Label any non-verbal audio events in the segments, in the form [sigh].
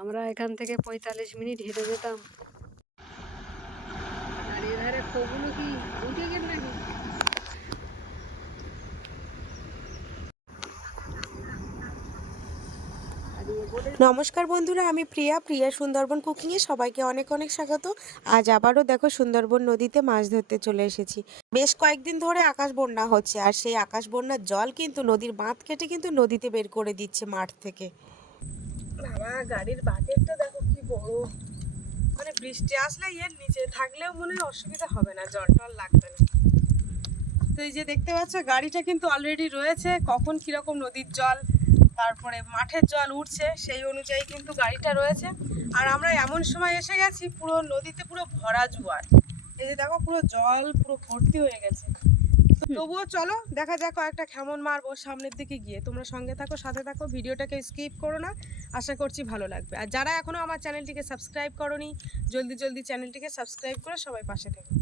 আমরা এখান থেকে পঁয়তাল্লিশ মিনিট হেঁটে যেতাম। আর এধারে খোগুলো কি উঠে গেল নাকি? আর এ বলে নমস্কার বন্ধুরা আমি প্রিয়া প্রিয়া সুন্দরবন কুকিংয়ে সবাইকে অনেক অনেক স্বাগত। আজ আবারও দেখো সুন্দরবন নদীতে মাছ ধরতে চলে এসেছি। বেশ কয়েকদিন ধরে আকাশ বন্যা হচ্ছে আর সেই আকাশ বন্যার জল কিন্তু নদীর বাঁধ কেটে কিন্তু নদীতে বের করে দিচ্ছে মাঠ থেকে। বাবা, গাড়ির বাকেটটা দেখো কি বড়। মানে বৃষ্টি আসলে এর নিচে থাকলেও মনে হয় অসুবিধা হবে না, জল টল লাগবে না। তো এই যে দেখতে পাচ্ছ, গাড়িটা কিন্তু অলরেডি রয়েছে। কখন কীরকম নদীর জল, তারপরে মাঠের জল উঠছে, সেই অনুযায়ী কিন্তু গাড়িটা রয়েছে। আর আমরা এমন সময় এসে গেছি, পুরো নদীতে পুরো ভরা জোয়ার। এই যে দেখো, পুরো জল পুরো ভর্তি হয়ে গেছে। [laughs] তবুও চলো, দেখা যাক কয়েকটা কেমন মারবো সামনের দিকে গিয়ে। তোমরা সঙ্গে থাকো, সাথে থাকো, ভিডিওটাকে স্কিপ করো না। আশা করছি ভালো লাগবে। আর যারা এখনও আমার চ্যানেলটিকে সাবস্ক্রাইব করনি, জলদি জলদি চ্যানেলটিকে সাবস্ক্রাইব করে সবাই পাশে থেকো।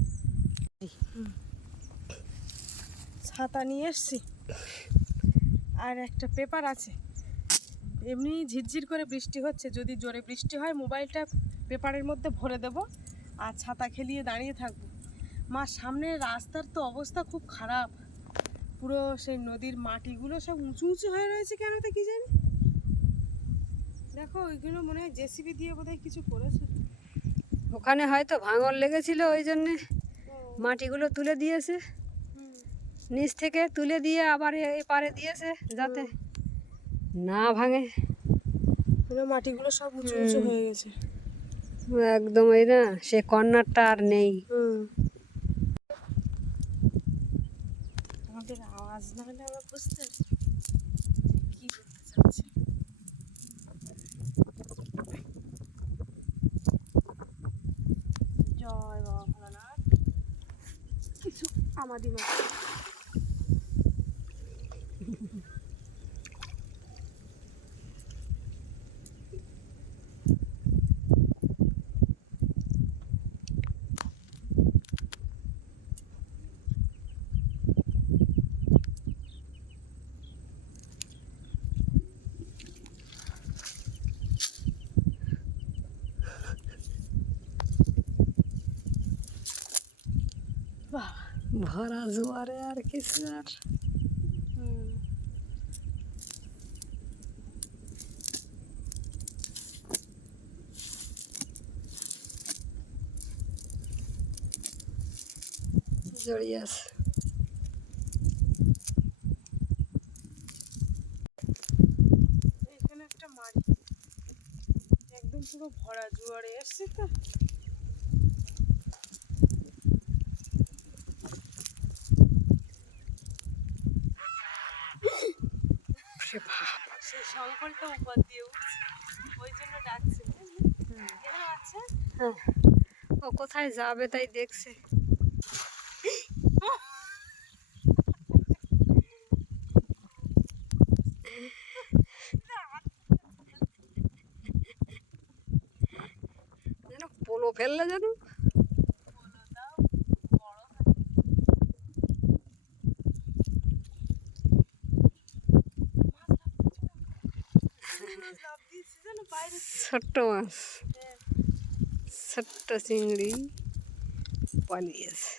ছাতা নিয়ে এসছি। আর একটা পেপার আছে। এমনি ঝিরঝির করে বৃষ্টি হচ্ছে। যদি জোরে বৃষ্টি হয়, মোবাইলটা পেপারের মধ্যে ভরে দেব। আর ছাতা খেলিয়ে দাঁড়িয়ে থাকব। মা সামনের রাস্তার তো অবস্থা খুব খারাপ। পুরো সেই নদীর মাটিগুলো সব উঁচু উঁচু হয়ে রয়েছে কেন তা কি জানি? দেখো ওইগুলো মনে হয় জেসিবি দিয়ে বোধহয় কিছু করেছে। ওখানে হয়তো ভাঙন লেগেছিল ওই জন্যে মাটিগুলো তুলে দিয়েছে। নিচ থেকে তুলে দিয়ে আবার এ- এপারে দিয়েছে যাতে না ভাঙে। পুরো মাটিগুলো সব উঁচু উঁচু হয়ে গেছে। একদম এই না সে কর্নারটা আর নেই। আওয়াজ না হলে আমরা বুঝতে কি বলতে চাচ্ছি জয় বাবা ভোলানাথ কিছু আমাদের মতো ভরা জোয়ারে আর কিছু আর জড়িয়ে আছে এখানে একটা মাড়ি একদম পুরো ভরা জোয়ারে এসছে তো সে ভাব সংকলটা উপর দিয়ে উঠছে ওই জন্য ডাকছে। এখানে আছে? হ্যাঁ ও কোথায় যাবে তাই দেখছে। যেন পোলো ফেললে যেন বলো দাও বড় লাভ দিয়েছে যেন বাইরে ছোট্ট মাছ। ছোট্ট চিংড়ি পালিয়েছে।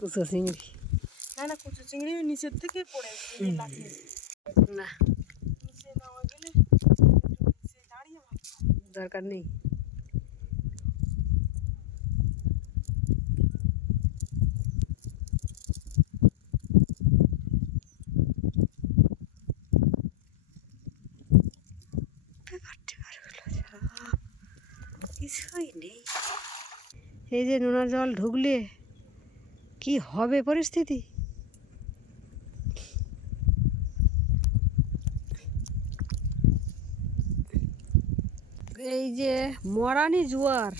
কুচো চিংড়ি। না না কুচু চিংড়ি নিচের থেকে পড়ে না। দরকার নেই। কিছুই নেই। এই যে নোনা জল ঢুকলে কি হবে পরিস্থিতি? এই যে মরানি জোয়ার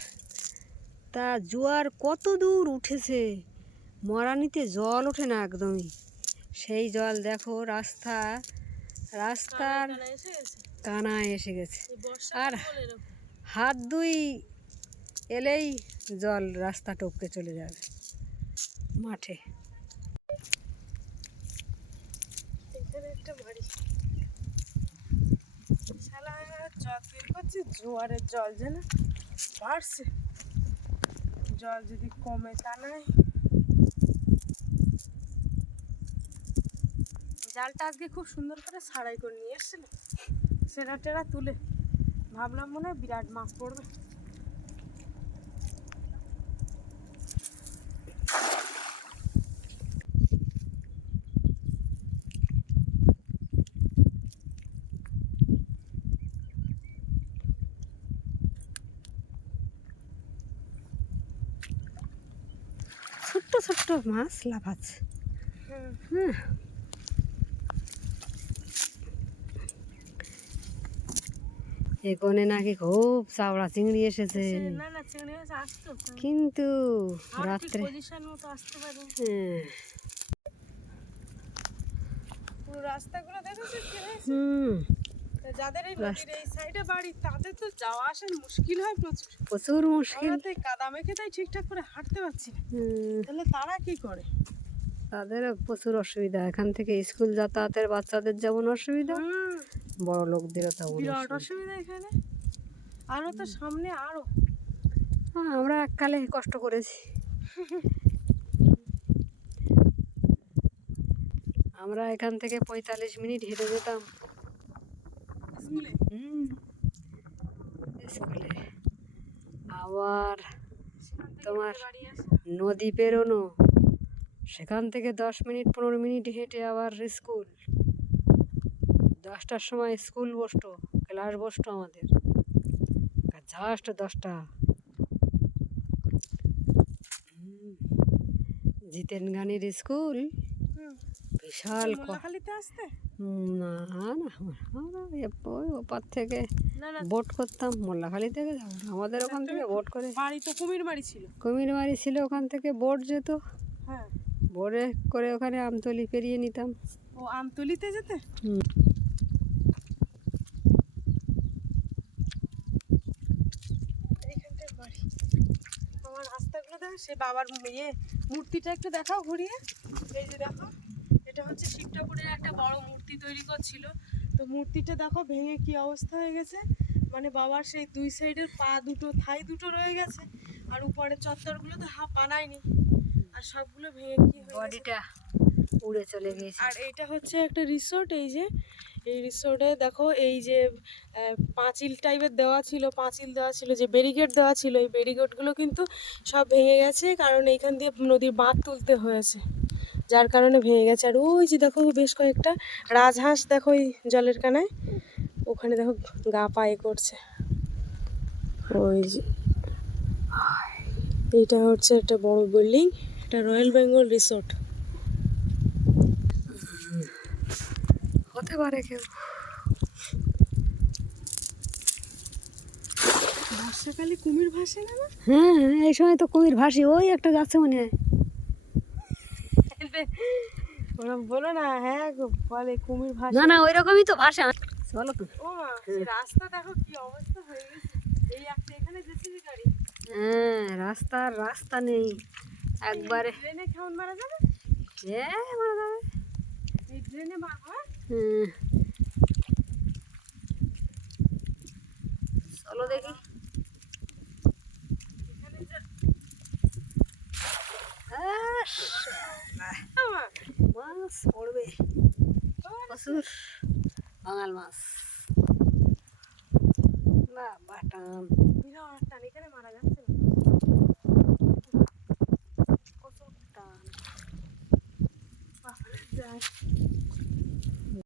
তা জোয়ার কত দূর উঠেছে? মরানিতে জল ওঠে না একদমই। সেই জল দেখো রাস্তা রাস্তার এখানে এসে গেছে। কানায় এসে গেছে। আর হাত দুই এলেই জল রাস্তা টপকে চলে যাবে মাঠে। জোয়ারের জল যেন বাড়ছে। জল যদি কমে তা নাই জালটা আজকে খুব সুন্দর করে সারাই করে নিয়ে এসেছিল। সেরা টেরা তুলে। ভাবলাম মনে হয় বিরাট মাছ পড়বে ছোট্ট ছোট্ট মাছ লাফাচ্ছে। হুম হ্যাঁ এখানে নাকি খুব চাওড়া চিংড়ি এসেছে না না চিংড়ি মাছ আসতো কিন্তু আর রাত্রে পজিশন মতো আসতে পারে হ্যাঁ পুরো রাস্তাগুলো দেখেছ কি হয়েছে হুম তা যাদের এই নদীর এই সাইডে বাড়ি তাদের তো যাওয়া আসার মুশকিল হয় প্রচুর। মুশকিল। কাদা মেখে তাই ঠিকঠাক করে হাঁটতে পারছি তাহলে তারা কি করে? তাদেরও প্রচুর অসুবিধা। এখান থেকে স্কুল যাতায়াতের বাচ্চাদের যেমন অসুবিধা। বড় লোকদেরও তেমন বিরাট অসুবিধা। এখানে। আরও তো সামনে আরও। হ্যাঁ, আমরা এককালে কষ্ট করেছি। আমরা এখান থেকে পঁয়তাল্লিশ মিনিট হেঁটে যেতাম। স্কুলে? আবার তোমার নদী পেরোনো। সেখান থেকে দশ মিনিট পনেরো মিনিট হেঁটে আবার স্কুল। দশটার সময় স্কুল বসতো ক্লাস বসতো আমাদের। জাস্ট দশটা। জিতেন গানের স্কুল? বিশাল না না ওই ওপার থেকে বোট করতাম মোল্লাখালি থেকে যাব আমাদের ওখান থেকে বোট করে। বাড়ি তো কুমির বাড়ি ছিল। কুমির বাড়ি ছিল ওখান থেকে বোট যেত। হ্যাঁ। বোটে করে ওখানে আমতলি পেরিয়ে নিতাম। ও আমতলিতে যেতে? হুম। এইখানটায় বাড়ি আমার রাস্তাগুলো দেখ সে বাবার ইয়ে মূর্তিটা একটু দেখাও ঘুরিয়ে। এই যে দেখো এটা হচ্ছে শিব ঠাকুরের একটা বড় মূর্তি তৈরি করছিল। তো মূর্তিটা দেখো ভেঙে কি অবস্থা হয়ে গেছে। মানে বাবার সেই দুই সাইডের পা দুটো থাই দুটো রয়ে গেছে আর উপরের চত্বরগুলো তো হাফ বানায়নি। আর সবগুলো ভেঙে কি হয়ে বডিটা উড়ে চলে গিয়েছে। আর এইটা হচ্ছে একটা রিসোর্ট এই যে এই রিসোর্টে দেখো এই যে পাঁচিল টাইপের দেওয়া ছিল, পাঁচিল দেওয়া ছিল, যে ব্যারিকেড দেওয়া ছিল, এই ব্যারিকেডগুলো কিন্তু সব ভেঙে গেছে, কারণ এইখান দিয়ে নদীর বাঁধ তুলতে হয়েছে। যার কারণে ভেঙে গেছে। আর ওই যে দেখো বেশ কয়েকটা রাজহাঁস দেখো ওই জলের কানায়, ওখানে দেখো গা পায়ে করছে। ওই যে এইটা হচ্ছে একটা বড় বিল্ডিং এটা রয়্যাল বেঙ্গল রিসোর্ট হতে পারে কেউ? বর্ষাকালে কুমির ভাসে না না? হ্যাঁ হ্যাঁ, এই সময় তো কুমির ভাসি ওই একটা যাচ্ছে মনে হয়। ওরা বলো না হ্যাঁ গো, বলে কুমির ভাসে। না না ওই রকমই তো ভাসে চলো তো। ও মা রাস্তা দেখো কি অবস্থা হয়ে গেছে। এই একটা এখানে জেসিবি গাড়ি হ্যাঁ রাস্তার রাস্তা নেই। একবারে। ট্রেনে কেমন মারা যাবে? হ্যাঁ মারা যাবে এই ট্রেনে মারবো হুম। চলো দেখি। মাছ পড়বে। প্রচুর বাঙাল মাছ। বা বাটান মারা না। যায়